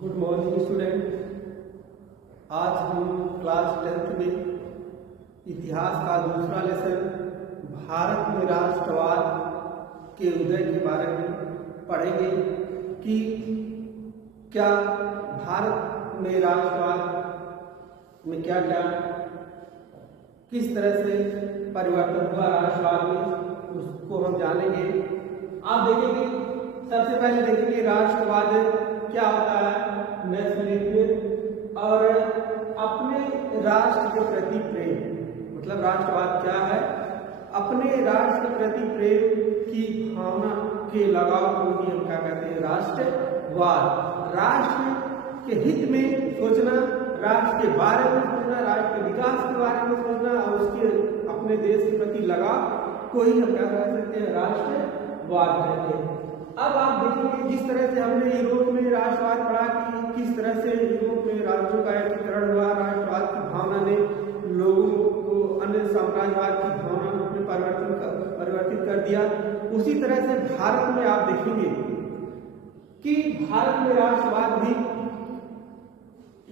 Good morning student. आज हम class 10th में इतिहास का दूसरा लेसन भारत में राष्ट्रवाद के उदय के बारे में पढ़ेंगे कि क्या भारत में राष्ट्रवाद में क्या क्या किस तरह से परिवर्तन हुआ राष्ट्रवाद में, उसको हम जानेंगे। आप देखेंगे, सबसे पहले देखेंगे राष्ट्रवाद क्या होता है। नेशनलिज्म और अपने राष्ट्र के प्रति प्रेम, मतलब राष्ट्रवाद क्या है? अपने राष्ट्र के प्रति प्रेम की भावना के लगाव को ही हम क्या कहते हैं? राष्ट्रवाद। राष्ट्र के हित में सोचना, राष्ट्र के बारे में सोचना, राष्ट्र के विकास के बारे में सोचना और उसके अपने देश के प्रति लगाव को ही हम क्या कह सकते हैं? राष्ट्रवाद कहते हैं। अब आप देखेंगे जिस तरह से हमने यूरोप में राष्ट्रवाद पढ़ा कि किस तरह से यूरोप में राज्यों का एकीकरण हुआ, राष्ट्रवाद की भावना ने लोगों को अन्य साम्राज्यवाद की भावना में परिवर्तित कर दिया। उसी तरह से भारत में आप देखेंगे कि भारत में राष्ट्रवाद भी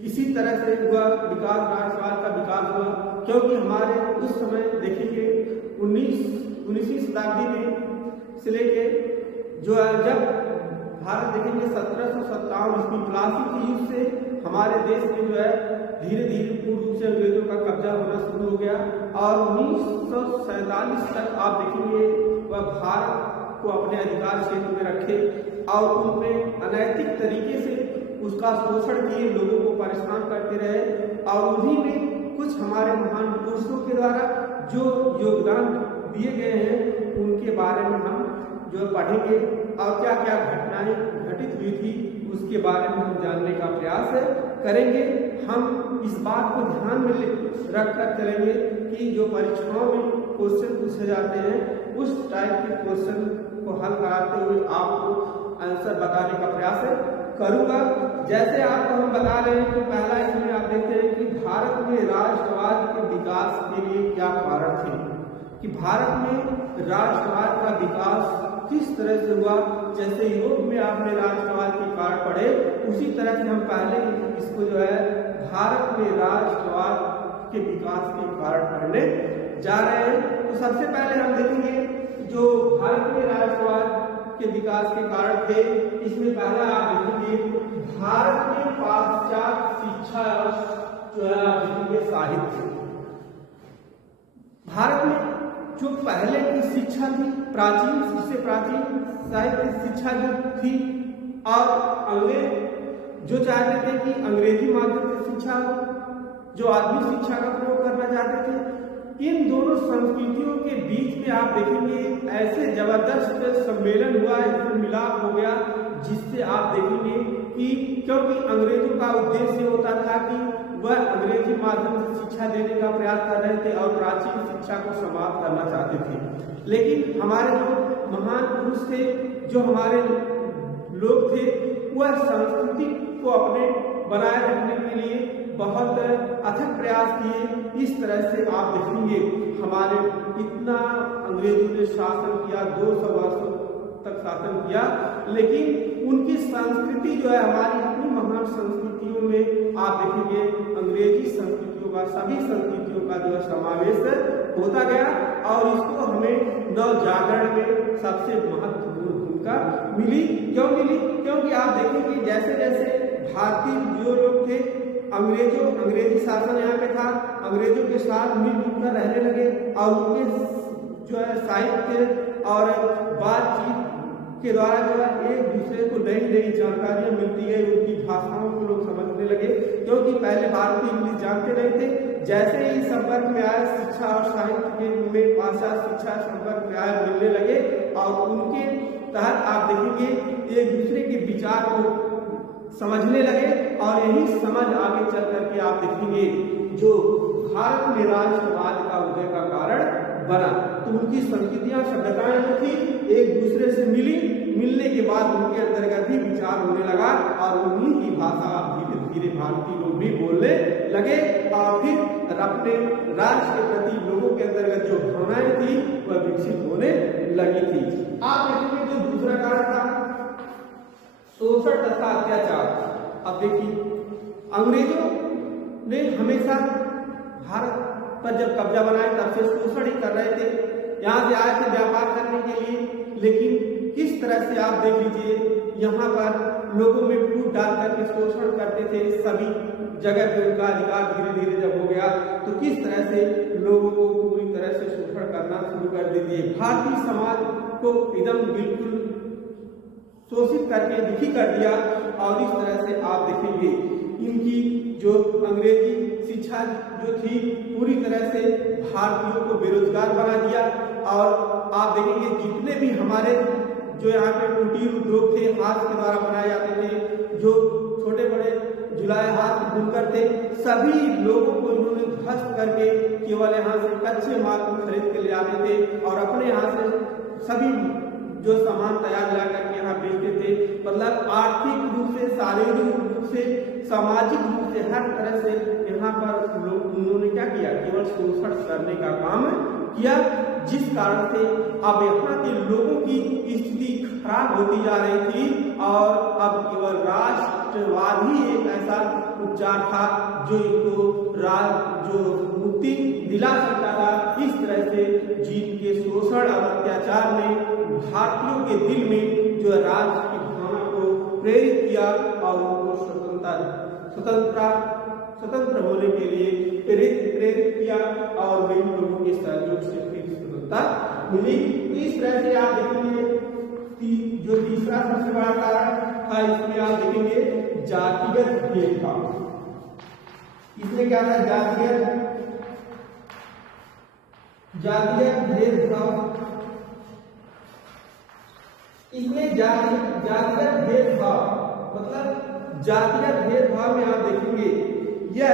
इसी तरह से हुआ, विकास, राष्ट्रवाद का विकास हुआ। क्योंकि हमारे उस समय देखेंगे 19वीं शताब्दी में से लेके जो है, जब भारत देखेंगे 1757 ईस्वी क्लासिक युग से हमारे देश में जो है धीरे धीरे पूर्ण रूप से अंग्रेजों का कब्जा होना शुरू हो गया और 1947 तक आप देखेंगे वह भारत को अपने अधिकार क्षेत्र में रखे और उनमें अनैतिक तरीके से उसका शोषण किए, लोगों को परेशान करते रहे। और उन्हीं में कुछ हमारे महान पुरुषों के द्वारा जो योगदान दिए गए हैं उनके बारे में हम जो पढ़ेंगे और क्या क्या घटनाएं घटित हुई थी उसके बारे में हम जानने का प्रयास करेंगे। हम इस बात को ध्यान में रखकर चलेंगे कि जो परीक्षाओं में क्वेश्चन पूछे जाते हैं उस टाइप के क्वेश्चन को हल कराते हुए आपको आंसर बताने का प्रयास करूंगा। जैसे आपको हम बता रहे हैं कि पहला इसमें आप देखते हैं कि भारत में राष्ट्रवाद के विकास के लिए क्या कारण थे, कि भारत में राष्ट्रवाद का विकास किस तरह से हुआ। जैसे यूरोप में आपने राष्ट्रवाद के कारण पढ़े, उसी तरह से हम पहले इसको जो है भारत में राष्ट्रवाद के विकास के कारण पढ़ने जा रहे हैं। तो सबसे पहले हम देखेंगे जो भारत में राष्ट्रवाद के विकास के कारण थे, इसमें पहला आप देखेंगे भारत में पाश्चात्य शिक्षा जो है आप देखेंगे साहित्य। भारत में जो पहले की शिक्षा थी प्राचीन, सबसे प्राचीन साहित्य शिक्षा जो थी, और अंग्रेज जो चाहते थे कि अंग्रेजी माध्यम से शिक्षा हो, जो आधुनिक शिक्षा का प्रयोग करना चाहते थे, इन दोनों संस्कृतियों के बीच में आप देखेंगे ऐसे जबरदस्त सम्मेलन हुआ, इसमें मिलाप हो गया, जिससे आप देखेंगे कि क्योंकि अंग्रेजों का उद्देश्य होता था कि वह अंग्रेजी माध्यम से शिक्षा देने का प्रयास कर रहे थे और प्राचीन शिक्षा को समाप्त करना चाहते थे। लेकिन हमारे जो महान पुरुष थे, जो हमारे लोग थे, वह संस्कृति को अपने बनाए रखने के लिए बहुत अथक प्रयास किए। इस तरह से आप देखेंगे हमारे इतना अंग्रेजों ने शासन किया, 200 वर्षों तक शासन किया, लेकिन उनकी संस्कृति जो है हमारी इतनी महान संस्कृतियों में आप देखेंगे अंग्रेजी संस्कृतियों का, सभी संस्कृतियों का जो है समावेश होता गया और इसको हमें नव जागरण में सबसे महत्वपूर्ण भूमिका मिली। क्यों मिली? क्योंकि आप देखेंगे जैसे जैसे भारतीय जो लोग थे, अंग्रेजी शासन यहाँ पे था, अंग्रेजों के साथ मिलजुल कर रहने लगे और उनके जो है साहित्य और बातचीत के द्वारा जो है एक दूसरे को नई नई जानकारियां मिलती है, उनकी भाषाओं को लोग समझने लगे। क्योंकि पहले भारतीय इंग्लिश जानते नहीं थे, जैसे ही संपर्क में आए शिक्षा और साहित्य के में पाश्चात्य शिक्षा संपर्क में आए, मिलने लगे और उनके तहत आप देखेंगे एक दूसरे के विचार को समझने लगे और यही समझ आगे चल करके आप देखेंगे जो भारत में राष्ट्रवाद का उदय का कारण बना। तो उनकी संस्कृतियां, सभ्यताएं जो थी एक दूसरे से मिलने के बाद उनके अंतर्गत ही विचार होने लगा और उन्हीं की भाषा धीरे धीरे भारतीय लोग भी बोलने लगे और फिर अपने राष्ट्र के प्रति लोगों के अंतर्गत जो भावनाएं थी वह विकसित होने लगी थी। आप देखेंगे जो दूसरा कारण था शोषण तथा अत्याचार। अब देखिए, अंग्रेजों ने हमेशा भारत पर जब कब्जा बनाया तब से शोषण ही कर रहे थे। यहाँ से आए थे व्यापार करने के लिए, लेकिन किस तरह से आप देख लीजिए, यहाँ पर लोगों में फूट डाल करके शोषण करते थे। सभी जगह पे उनका अधिकार धीरे धीरे जब हो गया तो किस तरह से लोगों को पूरी तरह से शोषण करना शुरू कर दिए। भारतीय समाज को एकदम बिल्कुल शोषित करके दुखी कर दिया। और इस तरह से आप देखेंगे इनकी जो अंग्रेजी शिक्षा जो थी पूरी तरह से भारतीयों को बेरोजगार बना दिया। और आप देखेंगे जितने भी हमारे जो यहाँ पे कुटीर उद्योग थे, हाथ के द्वारा बनाए जाते थे, जो छोटे बड़े जुलाए हाथ बुनकर थे, सभी लोगों को इन्होंने ध्वस्त करके केवल यहाँ से कच्चे माल को खरीद के ले आते थे और अपने यहाँ से सभी जो सामान तैयार ला करके यहाँ बेचते थे। मतलब आर्थिक रूप से, शारीरिक रूप से, सामाजिक रूप से, हर तरह से यहाँ पर लोग उन्होंने क्या किया, केवल शोषण करने का काम किया, जिस कारण से अब यहाँ के लोगों की स्थिति खराब होती जा रही थी। और अब केवल राष्ट्रवाद ही एक ऐसा उपचार था जो इनको जो मुक्ति दिला सकता था। इस तरह से जिनके शोषण और अत्याचार ने भारतीयों के दिल में जो राष्ट्र की भावना को प्रेरित किया और उनको स्वतंत्र होने के लिए प्रेरित किया और इन लोगों के सहयोग से फिर स्वतंत्रता मिली। इस तरह से आप देखेंगे जो तीसरा सबसे बड़ा कारण था, इसमें आप देखेंगे जातिगत भेदभाव। इसमें क्या था, जातिगत भेदभाव। इसमें जातिगत भेदभाव मतलब जातिगत भेदभाव में आप देखेंगे यह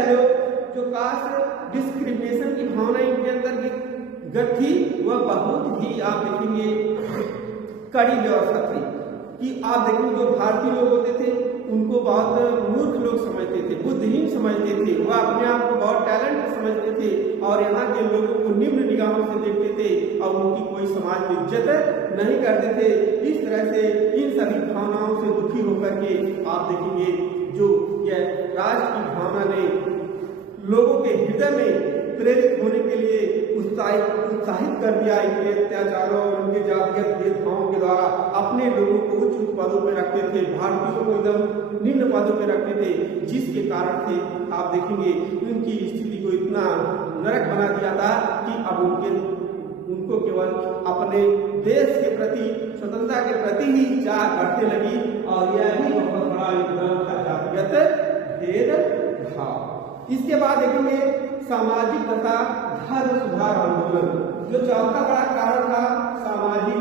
जो कास्ट डिस्क्रिमिनेशन की भावना इनके अंदर थी वह बहुत ही आप देखेंगे कड़ी व्यवस्था थी। कि आप देखेंगे जो भारतीय लोग होते थे उनको बहुत मूर्ख लोग समझते थे, बुद्धिहीन समझते थे, वह अपने आप को बहुत टैलेंट समझते थे और यहाँ के लोगों को निम्न निगाहों से देखते थे और उनकी कोई समाज में इज्जत नहीं करते थे। इस तरह से इन सभी भावनाओं से दुखी होकर के आप देखेंगे जो यह राष्ट्र की भावना ने लोगों के हृदय में प्रेरित होने के लिए उत्साहित कर दिया। इनके अत्याचारों और उनके जातिगत भेदभावों के द्वारा अपने लोगों को उच्च पदों पर रखते थे, भारतीयों को एकदम निम्न पदों पर रखते थे, जिसके कारण से आप देखेंगे उनकी स्थिति को इतना नरक बना दिया था कि अब उनको केवल अपने देश के प्रति, स्वतंत्रता के प्रति ही चाह बढ़ने लगी। और यह भी बहुत बड़ा योगदान था जातिगत भेदभाव। इसके बाद देखेंगे सामाजिक तथा धर्म सुधार आंदोलन। जो चौथा बड़ा कारण था सामाजिक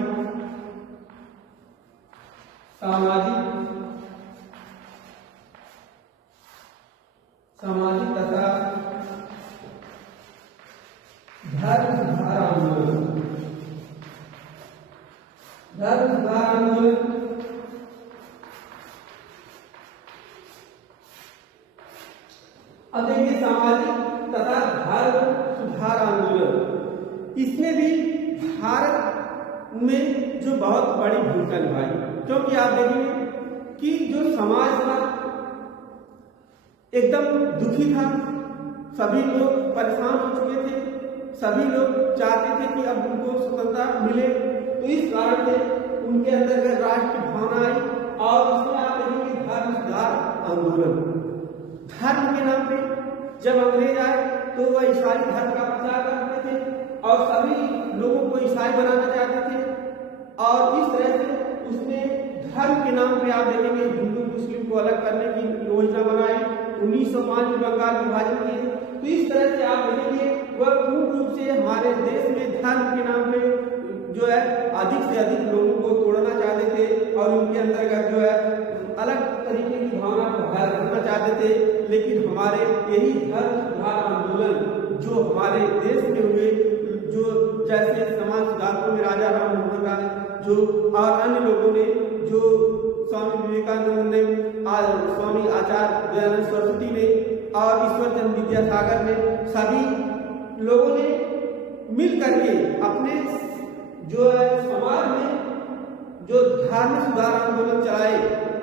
तथा धर्म सुधार आंदोलन। अब देखिए सामाजिक तथा धर्म सुधार आंदोलन, इसमें भी भारत में जो बहुत बड़ी भूमिका निभाई। क्योंकि आप देखेंगे कि जो समाज था एकदम दुखी था, सभी लोग परेशान हो चुके थे, सभी लोग चाहते थे कि अब उनको स्वतंत्रता मिले। तो इस कारण से उनके अंदर राष्ट्र की भावना आई और उसमें आप देखेंगे धर्म सुधार आंदोलन। धर्म के नाम पे जब अंग्रेज आए तो वह ईसाई धर्म का प्रचार करते थे और सभी लोगों को ईसाई बनाना चाहते थे। और इस तरह से उसने धर्म के नाम पे आप देखेंगे हिंदू मुस्लिम को अलग करने की योजना बनाई। 1905 में बंगाल विभाजन किए। तो इस तरह से आप देखेंगे वह पूर्ण रूप से हमारे देश में धर्म के नाम पे जो है अधिक से अधिक लोगों को तोड़ना चाहते थे और उनके अंतर्गत जो है अलग तरीके की भावना को पैदा करना चाहते थे। लेकिन हमारे यही धर्म सुधार आंदोलन जो हमारे देश में हुए, जो जैसे समाज सुधारकों में राजा राम मोहन राय जो और अन्य लोगों ने, जो स्वामी विवेकानंद ने, स्वामी आचार्य दयानंद सरस्वती ने और ईश्वर चंद्र विद्यासागर ने, सभी लोगों ने मिल करके अपने जो है समाज में जो धार्मिक सुधार आंदोलन चलाए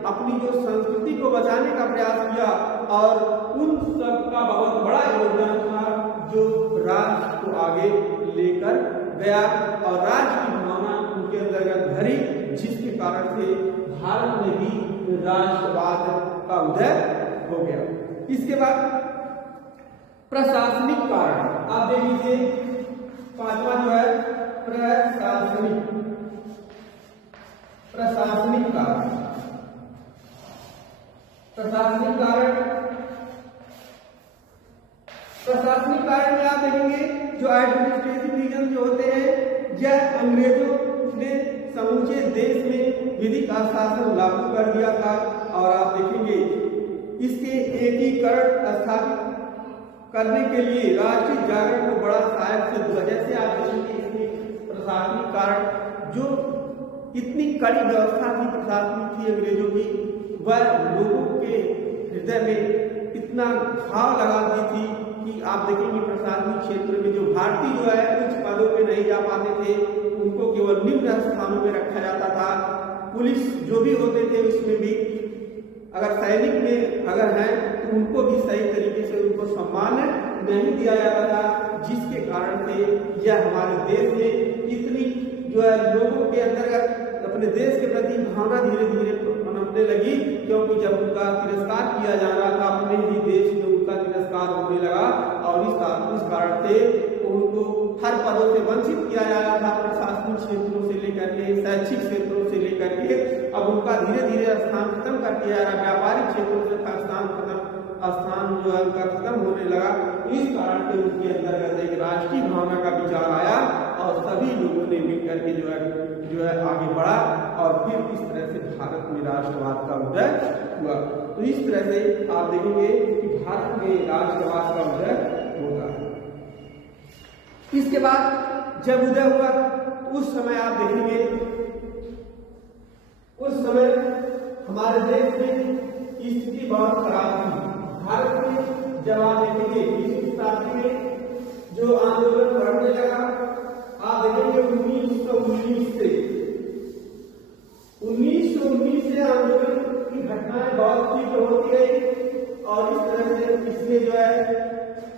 अपनी जो संस्कृति को बचाने का प्रयास किया और उन सब का बहुत बड़ा योगदान था जो राष्ट्र को आगे लेकर गया और राष्ट्र की भावना उनके अंतर्गत भरी, जिसके कारण से भारत में भी राष्ट्रवाद का उदय हो गया। इसके बाद प्रशासनिक कारण आप देख लीजिए, पांचवा जो है प्रशासनिक कारण। प्रशासनिक कारण में आप देखेंगे जो एडमिनिस्ट्रेटिव रीजन जो होते हैं, यह अंग्रेजों ने समूचे देश में विधिक शासन लागू कर दिया था और आप देखेंगे इसके एकीकरण स्थापित करने के लिए राष्ट्रीय जागरण को बड़ा सहायक सिद्ध हुआ। जैसे आप देखेंगे इसमें प्रशासनिक कारण जो इतनी कड़ी व्यवस्था थी प्रशासनिक थी अंग्रेजों की, वह लोगों के हृदय में इतना घाव लगाती थी कि आप देखेंगे प्रशासनिक क्षेत्र में जो भारतीय जो है उच्च पदों पे नहीं जा पाते थे, उनको केवल निम्न स्थानों में रखा जाता था। पुलिस जो भी होते थे उसमें भी अगर सैनिक में अगर हैं तो उनको भी सही तरीके से उनको सम्मान नहीं दिया जाता था, जिसके कारण से यह हमारे देश में इतनी जो है लोगों के अंतर्गत अपने देश के प्रति भावना धीरे धीरे पनपने लगी, क्योंकि जब उनका तिरस्कार किया जा रहा था अपने ही देश में उनका तिरस्कार होने लगा और इस कारण से उनको हर पदों से वंचित किया जा रहा था, प्रशासनिक क्षेत्रों से लेकर के शैक्षिक क्षेत्रों से लेकर के अब उनका धीरे धीरे स्थान खत्म कर दिया जा रहा, व्यापारिक क्षेत्रों से स्थान जो है उनका खत्म होने लगा। इस कारण से उनके अंतर्गत एक राष्ट्रीय भावना का विचार आया और सभी लोगों ने मिलकर के जो है आगे बढ़ा और फिर इस तरह से भारत में राष्ट्रवाद का उदय हुआ। तो इस तरह से आप देखेंगे कि भारत में राष्ट्रवाद का उदय होगा। इसके बाद जब उदय हुआ उस समय आप देखेंगे उस समय हमारे देश में स्थिति बहुत खराब थी। भारत में जब आप देखेंगे 20वीं शताब्दी में जो आंदोलन बढ़ने लगा, आप देखेंगे 1919 से आंदोलन की घटनाएं बहुत तीव्र होती गई और इस तरह से इसमें जो है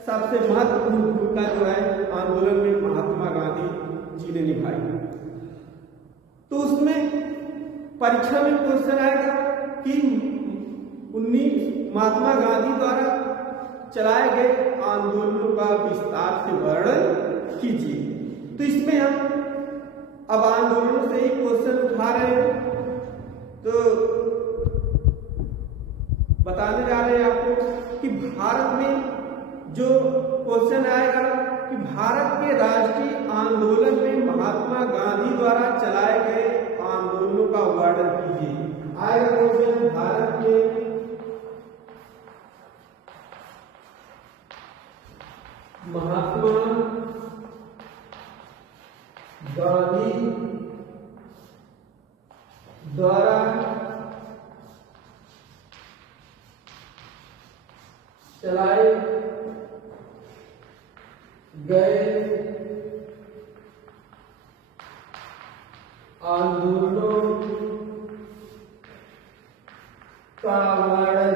सबसे महत्वपूर्ण भूमिका जो है आंदोलन में महात्मा गांधी जी ने निभाई। तो उसमें परीक्षा में क्वेश्चन आएगा कि महात्मा गांधी द्वारा चलाए गए आंदोलनों का विस्तार से वर्णन कीजिए। तो इसमें हम अब आंदोलनों से ही क्वेश्चन उठा रहे हैं, तो बताने जा रहे हैं आपको कि भारत में जो क्वेश्चन आएगा कि भारत के राष्ट्रीय आंदोलन में महात्मा गांधी द्वारा चलाए गए आंदोलनों का वर्णन कीजिए। आएगा क्वेश्चन भारत में महात्मा गांधी द्वारा चलाए गए आंदोलनों का वर्णन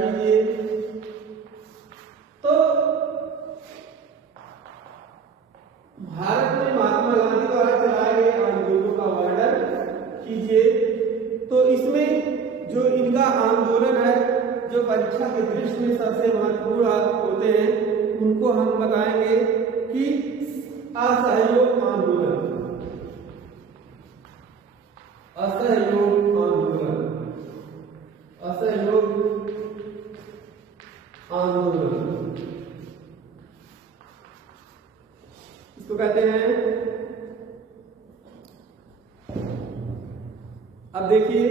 कीजिए। तो भारत में महात्मा गांधी द्वारा चलाए गए आंदोलनों का वर्णन कीजिए। तो इसमें जो इनका आंदोलन है जो परीक्षा के दृष्टि में सबसे महत्वपूर्ण होते हैं उनको हम बताएंगे कि असहयोग आंदोलन, असहयोग आंदोलन, असहयोग आंदोलन इसको कहते हैं। अब देखिए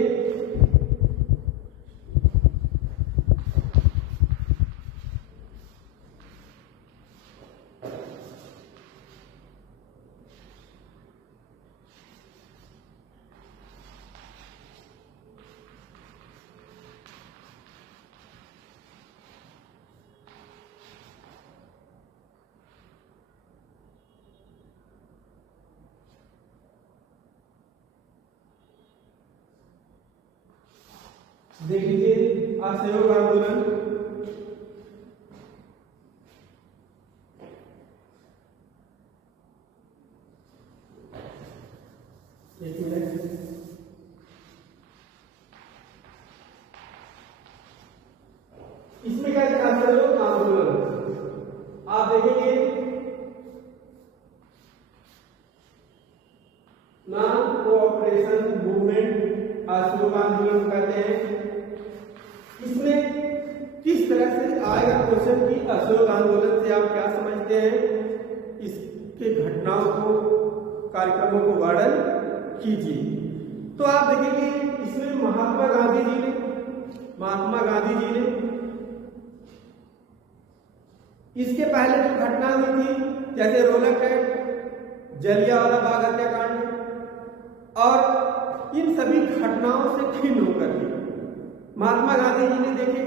देख लीजिए असहयोग आंदोलन। एक मिनट, इसमें क्या है असहयोग आंदोलन। आप देखेंगे नॉन कोऑपरेशन मूवमेंट असहयोग आंदोलन कहते हैं। इसमें किस तरह से आएगा क्वेश्चन की असहयोग आंदोलन से आप क्या समझते हैं, इसके घटनाओं को कार्यक्रमों को वर्णन कीजिए। तो आप देखेंगे इसमें महात्मा गांधी जी ने इसके पहले जो घटना हुई थी जैसे रोलक एक्ट, जलियांवाला बाग हत्याकांड, और इन सभी घटनाओं से खिन्न होकर के महात्मा गांधी जी ने देखे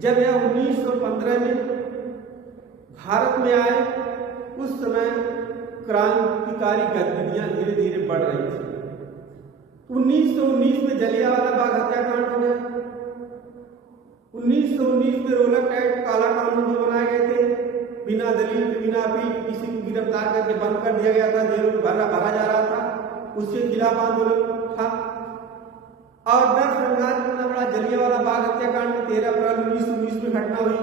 जब यह 1915 में भारत में आए उस समय क्रांतिकारी गतिविधियां धीरे धीरे बढ़ रही थी। 1919 में जलियांवाला बाग हत्याकांड हो गया, 1919 में रोलक एक्ट काला कानून जो बनाए गए थे, बिना दलील के बिना अपील किसी को गिरफ्तार करके बंद कर दिया गया था, जेलों में भरा जा रहा था, उसके खिलाफ आंदोलन था। और नरसंहार इतना बड़ा जलियांवाला बाग हत्याकांड में 13 अप्रैल 1919 में घटना हुई,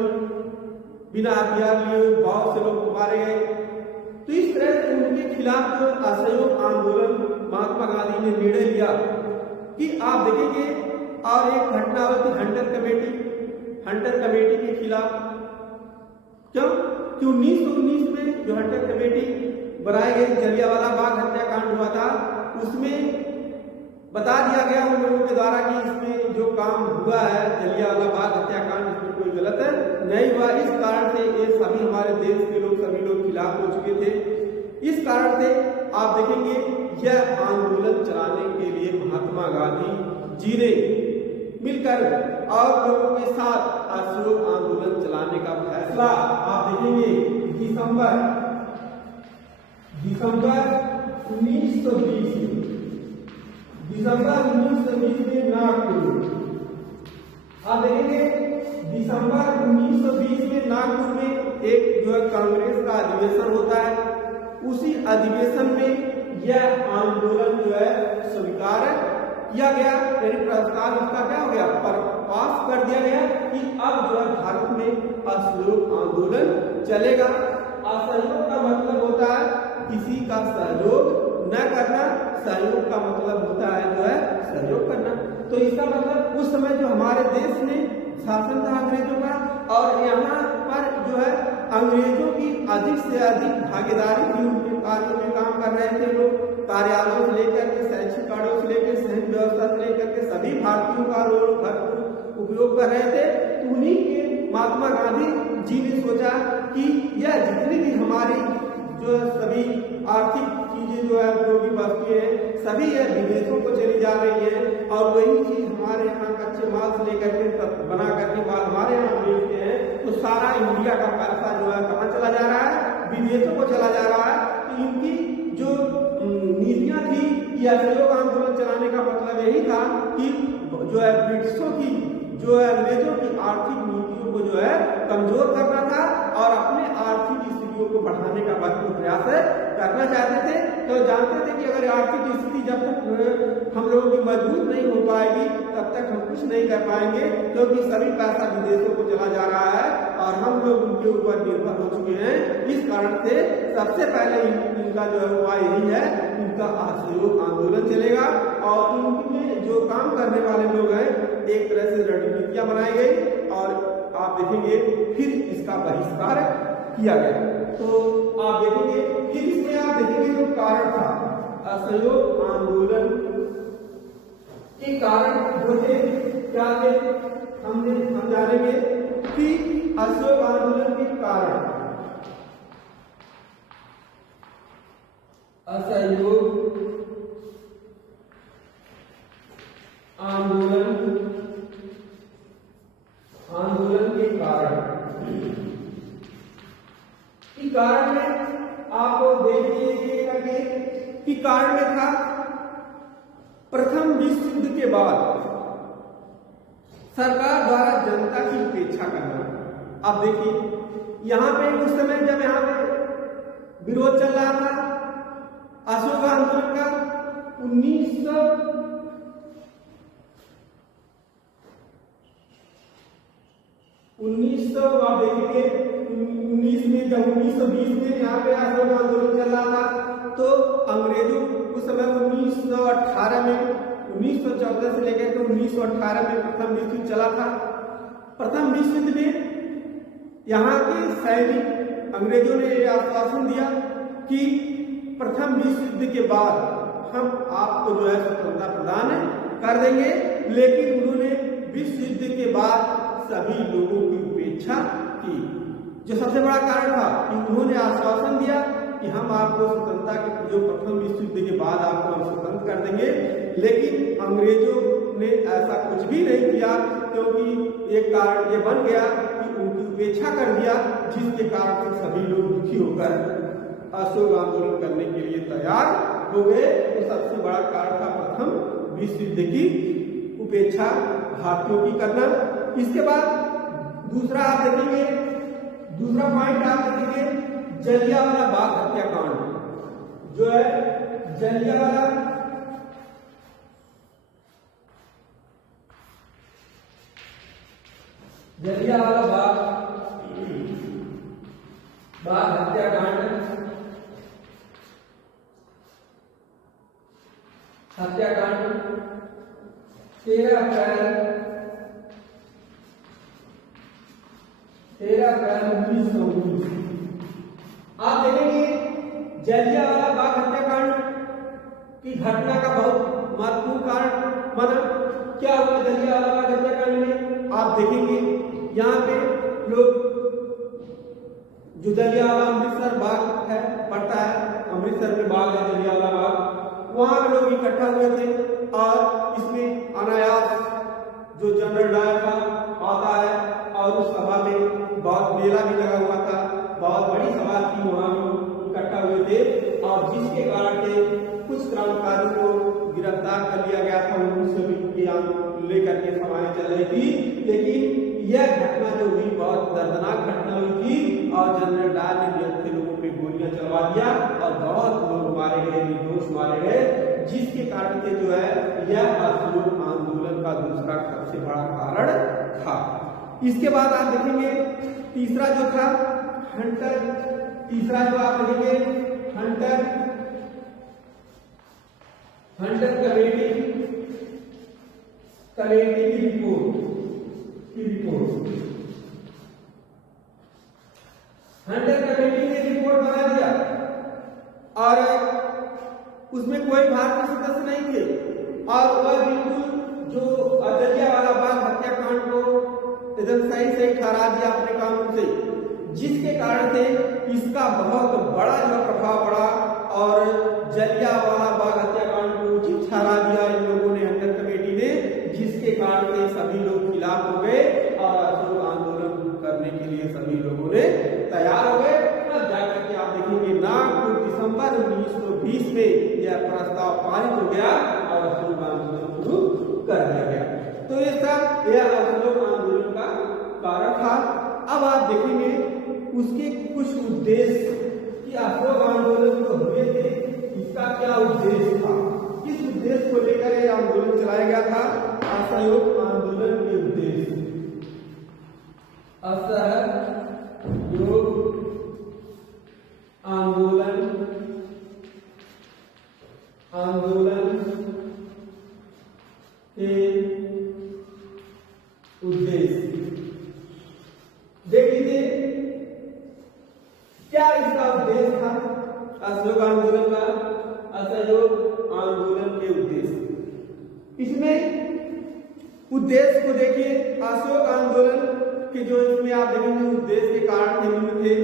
बिना हथियार लिए बहुत से लोग मारे गए। तो इस तरह से उनके खिलाफ जो असहयोग आंदोलन महात्मा गांधी ने निर्णय लिया कि आप देखेंगे। और एक घटना हुई थी हंटर कमेटी के खिलाफ। क्यों कि 1919 में जो हंटर कमेटी बनाई गई, जलियांवाला बाग हत्याकांड हुआ था, उसमें बता दिया गया उन लोगों के द्वारा कि इसमें जो काम हुआ है जलियांवाला बाग हत्याकांड, इसमें कोई गलत नहीं हुआ। इस कारण से ये सभी हमारे देश के लोग सभी लोग खिलाफ हो चुके थे। इस कारण से आप देखेंगे यह आंदोलन चलाने के लिए महात्मा गांधी जी ने मिलकर और लोगों के साथ असहयोग आंदोलन चलाने का फैसला आप देखेंगे दिसंबर 1920 में नागपुर। आप देखेंगे दिसंबर 1920 में नागपुर में एक जो है कांग्रेस का अधिवेशन होता है। उसी अधिवेशन में यह आंदोलन जो है स्वीकार किया गया, यानी प्रस्ताव इसका क्या हो गया, पास कर दिया गया कि अब जो है भारत में असहयोग आंदोलन चलेगा। असहयोग का मतलब होता है किसी का सहयोग न करना, सहयोग का मतलब होता है जो है सहयोग करना। तो इसका मतलब उस समय जो हमारे देश में शासन था अंग्रेजों का, और यहाँ पर जो है अंग्रेजों की अधिक से अधिक भागीदारी थी, उनके कार्यों में काम कर रहे थे लोग, कार्यालयों से लेकर के शैक्षिक कार्यों से लेकर सैनिक व्यवस्था से लेकर के सभी भारतीयों का रोल भरपूर उपयोग कर रहे थे। तो उन्हीं के महात्मा गांधी जी ने सोचा कि यह जितनी भी हमारी जो सभी आर्थिक चीजें जो है उपयोगी वस्तुएं हैं, सभी यह विदेशों को चली जा रही है, और वही चीज हमारे यहाँ कच्चे माल से लेकर के बना करके माल हमारे यहाँ बेचते हैं, तो सारा इंडिया का पैसा जो है कहाँ चला जा रहा है, विदेशों को चला जा रहा है। तो इनकी जो नीतियां थी, यह असहयोग आंदोलन चलाने का मतलब यही था कि जो है ब्रिटिशों की जो है अंग्रेजों की आर्थिक नीतियों को जो है कमजोर करना था, और अपने आर्थिक स्थितियों को बढ़ाने का भरपूर प्रयास करना चाहते थे। तो जानते थे कि अगर आर्थिक स्थिति जब तक हम लोगों की मजबूत नहीं हो पाएगी तब तक हम कुछ नहीं कर पाएंगे, क्योंकि सभी पैसा विदेशों को चला जा रहा है और हम लोग उनके ऊपर निर्भर हो चुके हैं। इस कारण से सबसे पहले इनका जो है उपाय यही है, इनका असहयोग आंदोलन चलेगा, और इनमें जो काम करने वाले लोग हैं एक तरह से रणनीतियां बनाई गई, और आप देखेंगे फिर इसका बहिष्कार किया गया। तो आप देखेंगे फिर इसमें आप देखेंगे जो कारण था असहयोग आंदोलन के कारण जो थे क्या थे, हम जानेंगे कि असहयोग आंदोलन के कारण, असहयोग आंदोलन के कारण में आप देख लीजिए करके कि कारण में था प्रथम विश्व युद्ध के बाद सरकार द्वारा जनता की उपेक्षा करना। अब देखिए यहाँ पे उस समय जब यहाँ पे विरोध चल रहा था अशोक आंदोलन का 1900 आप देखेंगे 19 में जब 1920 में यहाँ पे अशोक आंदोलन चल रहा था तो अंग्रेजों उस समय 1918 में 1914 से लेकर के 1918 में प्रथम विश्व युद्ध चला था। प्रथम विश्व युद्ध में यहाँ के सैनिक अंग्रेजों ने यह आश्वासन दिया कि प्रथम विश्व युद्ध के बाद हम आपको जो है स्वतंत्रता प्रदान कर देंगे, लेकिन उन्होंने विश्व युद्ध के बाद सभी लोगों की उपेक्षा की। जो सबसे बड़ा कारण था कि उन्होंने आश्वासन दिया कि हम आपको स्वतंत्रता के जो प्रथम विश्व युद्ध के बाद आपको हम स्वतंत्र कर देंगे, लेकिन अंग्रेजों ने ऐसा कुछ भी नहीं किया, क्योंकि एक कारण ये बन गया कि उनकी उपेक्षा कर दिया, जिसके कारण से सभी लोग दुखी होकर अशोक आंदोलन करने के लिए तैयार हो गए। तो सबसे बड़ा कारण था प्रथम विश्व युद्ध की उपेक्षा भारतीयों की करना। इसके बाद दूसरा आप देखेंगे, दूसरा पॉइंट आप देखेंगे जलियांवाला बाग हत्याकांड जो है जलियांवाला बाग हत्याकांड 13 अप्रैल 1919। आप देखेंगे जलियांवाला बाग हत्याकांड की घटना का बहुत महत्वपूर्ण कारण बना। क्या हुआ जलियांवाला बाग हत्याकांड में? आप देखेंगे यहाँ पे लोग जो जलियांवाला अमृतसर बाग है पड़ता है, अमृतसर में बाग है जलियांवाला बाग, वहां पे लोग इकट्ठा हुए थे और इसमें अनायास जो जनरल डायर आता है और उस सभा में बहुत मेला भी लगा हुआ था, बहुत बड़ी सभा थी, वहां लोग इकट्ठा हुए थे और जिसके कारण से कुछ क्रांतिकारियों को गिरफ्तार कर लिया गया था। उनको लेकर के सभाएं चल रही थी, लेकिन यह घटना जो हुई बहुत दर्दनाक घटना हुई थी और जनरल डायर ने निहत्थे लोगों पे गोलियां चलवा दिया और बहुत लोग मारे गए, निर्दोष मारे गए, जिसके कारण से जो है यह अशोक आंदोलन का दूसरा सबसे बड़ा कारण था। इसके बाद आप देखेंगे तीसरा जो था हंटर, तीसरा जो आप देखेंगे हंटर कमेटी की रिपोर्ट हंटर कमेटी ने रिपोर्ट बना दिया और उसमें कोई भारतीय सदस्य नहीं थे और वह बिल्कुल जो जलियांवाला बाग हत्याकांड को एकदम सही ठहरा दिया अपने कानून से, जिसके कारण से इसका बहुत बड़ा जो प्रभाव पड़ा और जलियांवाला बाग हत्याकांड को उचित ठहरा दिया इन लोगों ने, हंटर कमेटी ने, जिसके कारण से सभी लोग खिलाफ हो गए और अशोक आंदोलन करने के लिए सभी लोगों ने तैयार हो गए। तब जाकर के आप देखेंगे नागपुर दिसंबर 1920 में यह प्रस्ताव पारित हो गया और अशोक आंदोलन शुरू कर दिया गया। तो ये सब यह अशोक आंदोलन का कारण था। अब आप देखेंगे उसके कुछ उद्देश्य कि अशोक आंदोलन जो हुए थे इसका क्या उद्देश्य था, किस उद्देश्य को लेकर यह आंदोलन चलाया गया था। असहयोग आंदोलन के उद्देश्य, असहयोग आंदोलन के उद्देश्य देख लीजिए क्या इसका उद्देश्य था अशोक आंदोलन का, असहयोग आंदोलन के उद्देश्य। इसमें उद्देश्य को देखिए, अशोक आंदोलन के जो इसमें आप देखेंगे उद्देश्य के कारण निम्न थे।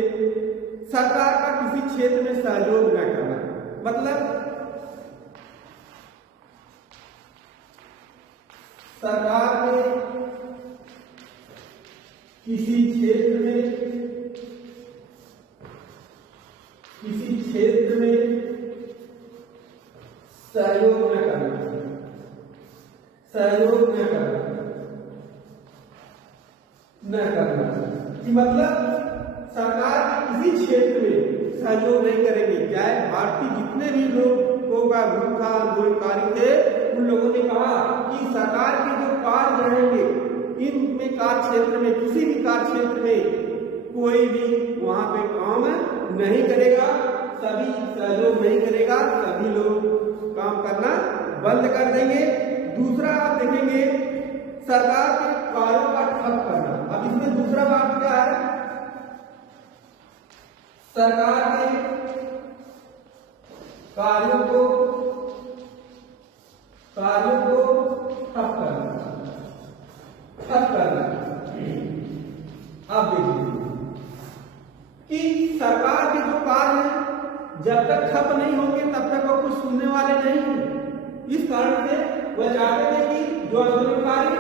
सरकार का किसी क्षेत्र में सहयोग न करना, मतलब सरकार ने किसी क्षेत्र में सहयोग न करना, न करना। कि मतलब सरकार किसी क्षेत्र में सहयोग नहीं करेंगे। चाहे भारतीय जितने भी लोगों का ग्रुप था, आंदोलनकारी थे, उन लोगों ने कहा कि सरकार के जो कार्य रहेंगे इनमें कार्य क्षेत्र में, किसी भी कार्य क्षेत्र में कोई भी वहां पे काम नहीं करेगा, सभी सहयोग नहीं करेगा, सभी लोग काम करना बंद कर देंगे। दूसरा आप देखेंगे सरकार के कार्यों का ठप करना। अब इसमें दूसरा बात क्या है, सरकार के कार्यों को ठप करना, ठप करना। अब देखिए कि सरकार के जो कार्य हैं जब तक ठप नहीं होंगे तब तक वो कुछ सुनने वाले नहीं हैं। इस कारण से वह चाहते थे कि जो आंदोलनकारी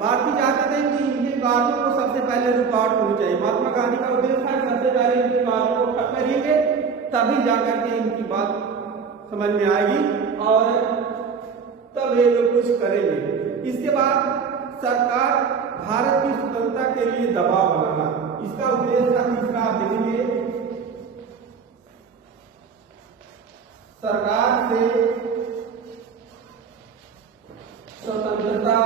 भारतीय चाहते थे कि इनके कार्यों को सबसे पहले रुकावट होनी चाहिए। महात्मा गांधी का उद्देश्य था सबसे पहले इनके कार्यों को ठप करेंगे, तभी जाकर के इनकी बात समझ में आएगी और तब ये लोग कुछ करेंगे। इसके बाद सरकार भारत की स्वतंत्रता के लिए दबाव बनाना, इसका उद्देश्य था। तीसरा आप देखेंगे सरकार से स्वतंत्रता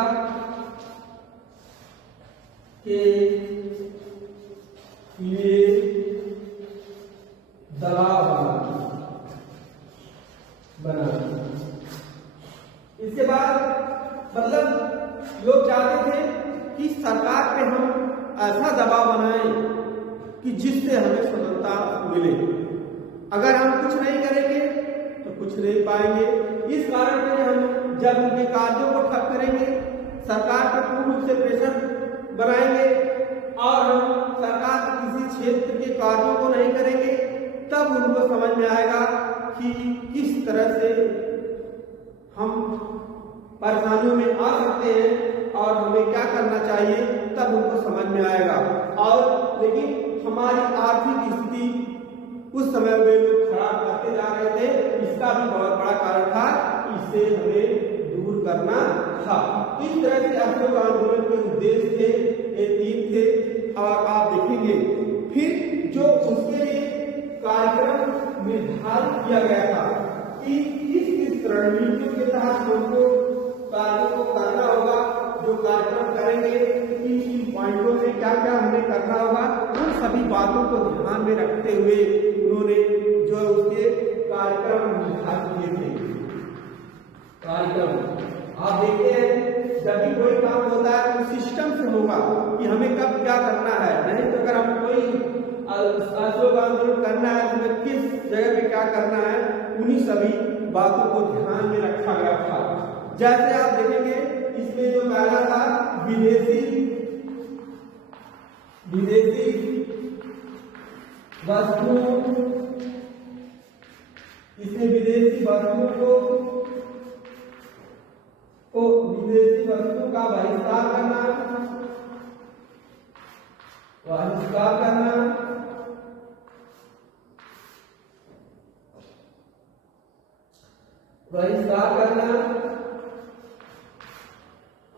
के लिए दबाव बनाना। इसके बाद मतलब लोग चाहते थे कि सरकार पे हम ऐसा दबाव बनाएं कि जिससे हमें स्वतंत्रता मिले। अगर हम कुछ नहीं करेंगे तो कुछ नहीं पाएंगे। इस कारण से हम जब उनके कार्यों को ठप करेंगे, सरकार पर पूर्ण रूप से प्रेशर बनाएंगे और हम सरकार के किसी क्षेत्र के कार्यों को नहीं करेंगे, तब उनको समझ में आएगा कि किस तरह से हम परेशानियों में आ सकते हैं और हमें क्या करना चाहिए, तब उनको समझ में आएगा। और लेकिन हमारी आर्थिक स्थिति उस समय वे लोग खराब करते जा रहे थे, इसका भी बहुत बड़ा कारण था, इसे हमें दूर करना था। इस तरह से असहयोग आंदोलन के उद्देश्य थे, ये 3 थे। और आप देखेंगे फिर जो उसके लिए कार्यक्रम निर्धारित किया गया था कि किस रणनीतियों के तहत हमको कार्यों को करना होगा, जो कार्यक्रम करेंगे इन पॉइंटों में क्या क्या हमें करना होगा, उन सभी बातों को ध्यान में रखते हुए उन्होंने जो उसके कार्यक्रम निर्धारित किए थे। कार्यक्रम आप देखते हैं जब भी कोई काम होता है तो सिस्टम से होगा कि हमें कब क्या करना है। नहीं तो अगर हम कोई असहयोग आंदोलन करना है तो हमें किस जगह पे क्या करना है, उन्हीं सभी बातों को ध्यान में रखा गया था। जैसे आप देखेंगे इसमें जो पहला था विदेशी वस्तुओं, इसमें विदेशी वस्तुओं विदेशी वस्तुओं का बहिष्कार करना,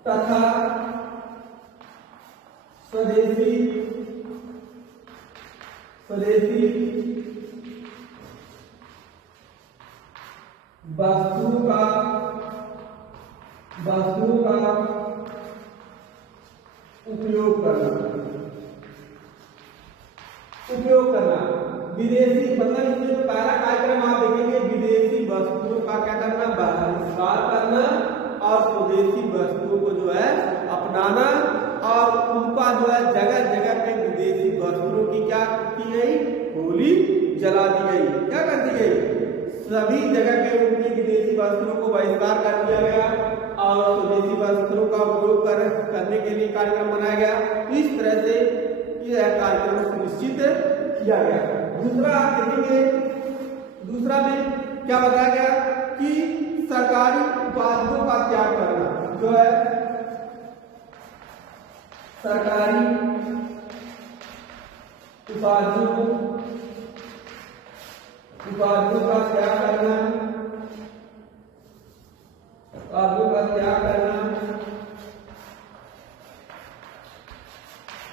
तथा स्वदेशी वस्तुओं का उपयोग करना। विदेशी मतलब इसमें जो पहला कार्यक्रम आप देखेंगे विदेशी वस्तुओं का क्या करना, बहिष्कार करना और स्वदेशी वस्तुओं को जो है अपनाना और उनका जो है जगह जगह पे विदेशी वस्तुओं की क्या की गई, होली जला दी गई। क्या कर दी गई, सभी जगह पे उनकी विदेशी वस्तुओं को बहिष्कार कर दिया गया और स्वदेशी वस्तुओं का उपयोग करने के लिए कार्यक्रम बनाया गया। तो इस तरह से यह कार्यक्रम सुनिश्चित किया गया। दूसरा आप देखेंगे, दूसरा में क्या बताया गया कि सरकारी उपाधियों का त्याग करना, जो है सरकारी उपाधियों का त्याग करना,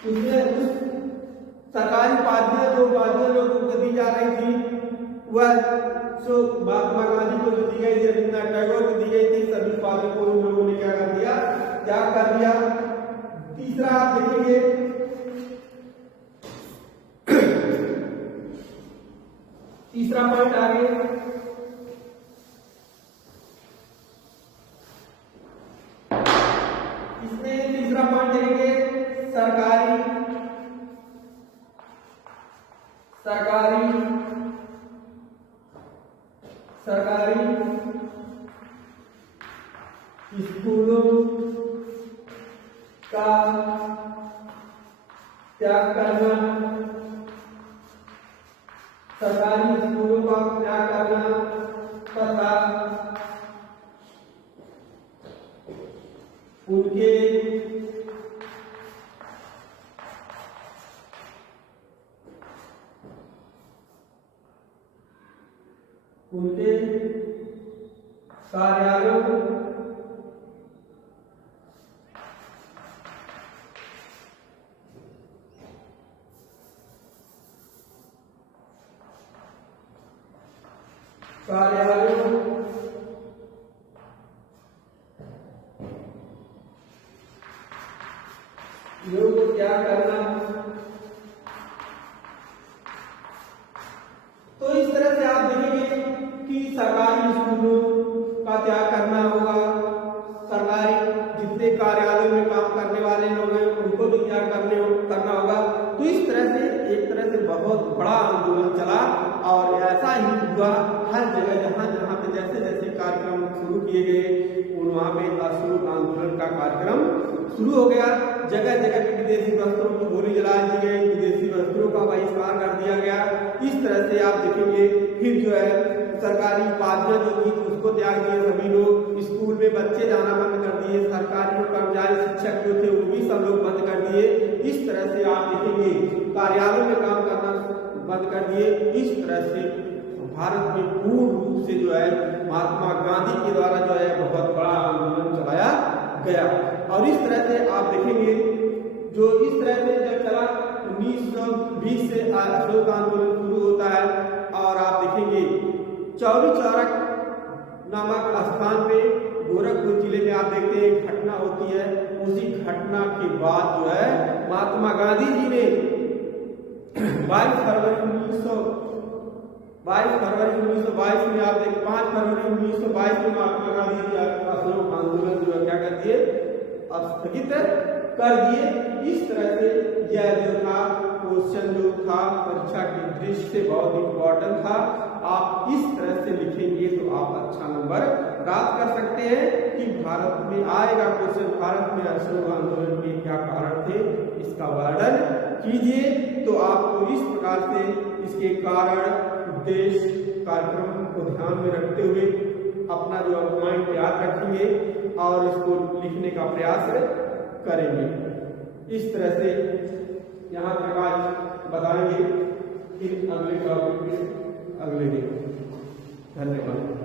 उसमें उस सरकारी उपाधियां जो उपाधियां लोगों को दी जा रही थी वह जो महात्मा गांधी को जो दी गई थी, रविन्द्रनाथ टैगोर को दी गई थी, सभी उपाधियों को इन लोगों ने क्या कर दिया, त्याग कर दिया। तीसरा आप देखेंगे तीसरा पॉइंट आगे इसमें तीसरा पॉइंट देखेंगे सरकारी स्कूलों का त्याग करना, सरकारी स्कूलों का त्याग करना तथा उनके कार्यालयों को क्या करना। तो इस तरह से आप देखेंगे कि सरकारी स्कूलों का त्याग करना होगा, सरकारी जितने कार्यालयों में काम करने वाले लोग हैं उनको भी त्याग करना होगा। तो इस तरह से एक तरह से बहुत बड़ा आंदोलन चला और ऐसा ही हुआ हर जगह जहां पे जैसे जैसे कार्यक्रम शुरू किए गए वहां पे अशोक आंदोलन का कार्यक्रम शुरू हो गया। जगह जगह पे विदेशी वस्त्रों की गोली जला दी गई, विदेशी वस्त्रों का बहिष्कार कर दिया गया। इस तरह से आप देखेंगे फिर जो है सरकारी उपाधियां जो थी उसको त्याग दिए सभी लोग, स्कूल में बच्चे जाना बंद कर दिए, सरकारी कर्मचारी शिक्षक जो थे वो भी सब लोग बंद कर दिए। इस तरह से आप देखेंगे कार्यालयों में काम करना बंद कर दिए। इस तरह से भारत में पूर्ण रूप से जो है महात्मा गांधी के द्वारा जो है बहुत बड़ा आंदोलन चलाया गया। और इस तरह से आप देखेंगे जो इस तरह से जब चला 1920 से अशोक आंदोलन शुरू होता है और आप देखेंगे चौरी चौरा नामक स्थान पे गोरखपुर जिले में आप देखते हैं घटना होती है। उसी घटना के बाद जो है महात्मा गांधी जी ने 22 फरवरी 1922 में आप देख 5 फरवरी 1922 में महात्मा गांधी जी अशोक आंदोलन जो है क्या कर दिए, स्थगित कर दिए। इस तरह से यह जो था क्वेश्चन जो था परीक्षा की दृष्टि से बहुत इंपॉर्टेंट था। आप इस तरह से लिखेंगे तो आप अच्छा नंबर प्राप्त कर सकते हैं कि भारत में आएगा क्वेश्चन, भारत में अशोक आंदोलन के क्या कारण थे इसका वर्णन कीजिए। तो आपको इस प्रकार से इसके कारण उद्देश्य कार्यक्रम को ध्यान में रखते हुए अपना जो पॉइंट याद रखेंगे और इसको लिखने का प्रयास करेंगे। इस तरह से यहाँ तक आज बताएंगे, फिर अगले टॉपिक में अगले दिन। धन्यवाद।